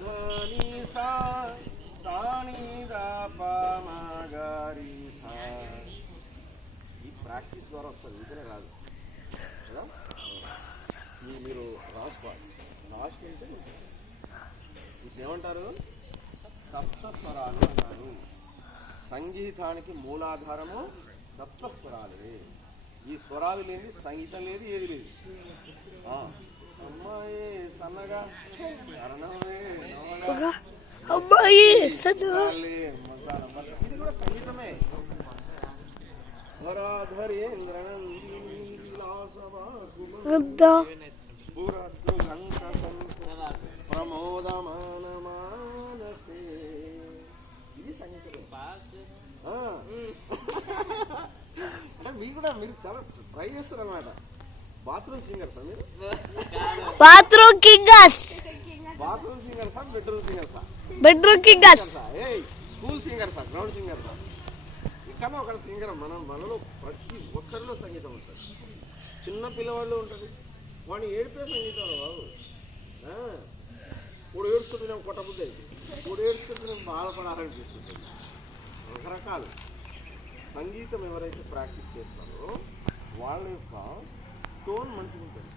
ధని సా సాని దా పా మా గా రి సా. ఈ ప్రాక్టీస్ ద్వారా వస్తుంది, ఇంకనే రాదు కదా. మీరు రాసుకోవాలి, రాసుకుంటే వీటిని ఏమంటారు? సప్తస్వరాలు అంటారు. సంగీతానికి మూలాధారము సప్తస్వరాలే. ఈ స్వరాలు లేని సంగీతం లేదు, ఏది లేదు. అమ్మాయి సన్నగా అమ్మాయి ఇది కూడా సంగీతమే. ప్రమోదమాన మానసే, ఇది సంగీతమే. అంటే మీరు చాలా ట్రై చేస్తారు అన్నమాట. బాత్రూమ్ సింగర్సా మీరు? Bathroom singers. బాత్రూమ్ సింగర్సా, బెడ్రూమ్ సింగర్సా? Bedroom singers. స్కూల్ సింగర్సా, గ్రౌండ్ సింగర్సా? ఎక్కడో ఒక సింగర్. మనలో ప్రతి ఒక్కరిలో సంగీతం ఉంటుంది. చిన్న పిల్లవాళ్ళు ఉంటుంది, వాడిని ఏడిపే సంగీతం బాబు. ఇప్పుడు ఏడుస్తుంటే నేను కొట్టబుద్ధి అయితే, ఇప్పుడు ఏడుస్తుంటే నేను బాధపడాలనిపిస్తుంది. రకరకాలు. సంగీతం ఎవరైతే ప్రాక్టీస్ చేస్తారో వాళ్ళ యొక్క టోన్ మంచిగా ఉంటుంది.